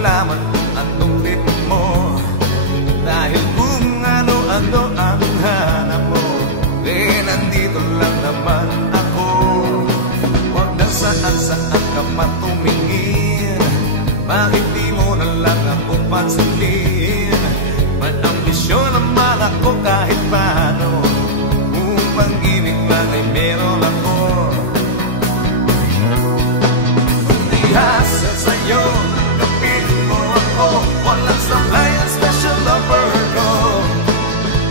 malaman kung anong trip mo. Dahil kung ano-ano ang hanap mo, eh nandito lang naman ako. Huwag na saan-saan ka matumingin, bakit di mo na lang ako pansinin? May ambisyon naman ako kahit paano, kung pag-ibig lang ay meron ako. Kung ihasa sa'yo, kapitin mo ako, walang sablay ang special lover ko.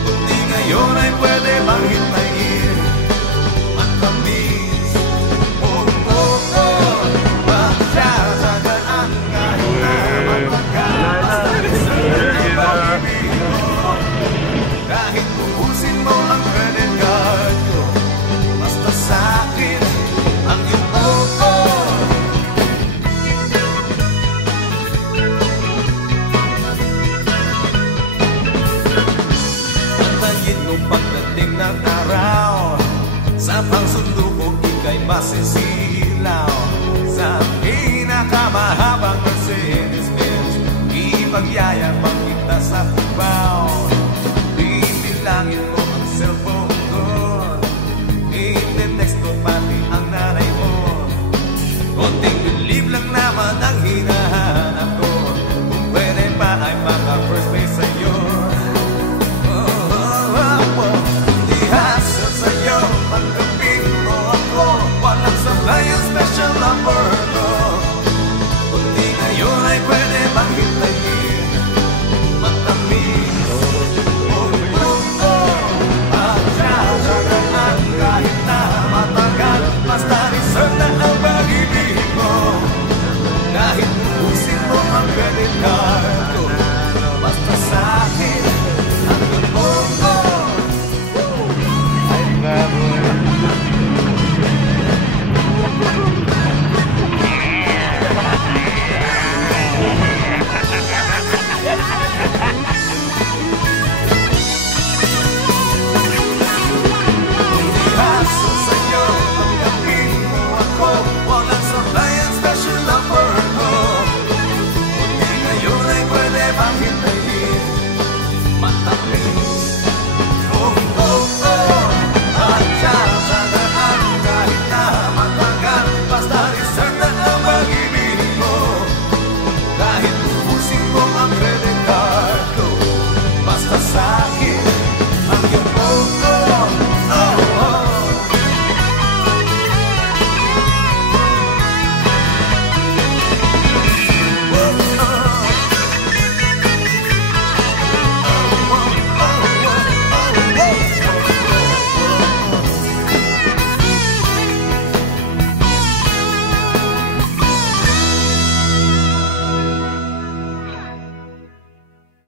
Kung di ngayon ay pwede bang hintayin, matamis, magsasagaan kahit na mapagkakas. Kahit buhusin mo ang credit card ko, basta sa'kin ang iyong oo. Antayin mo pagdating ng araw, sa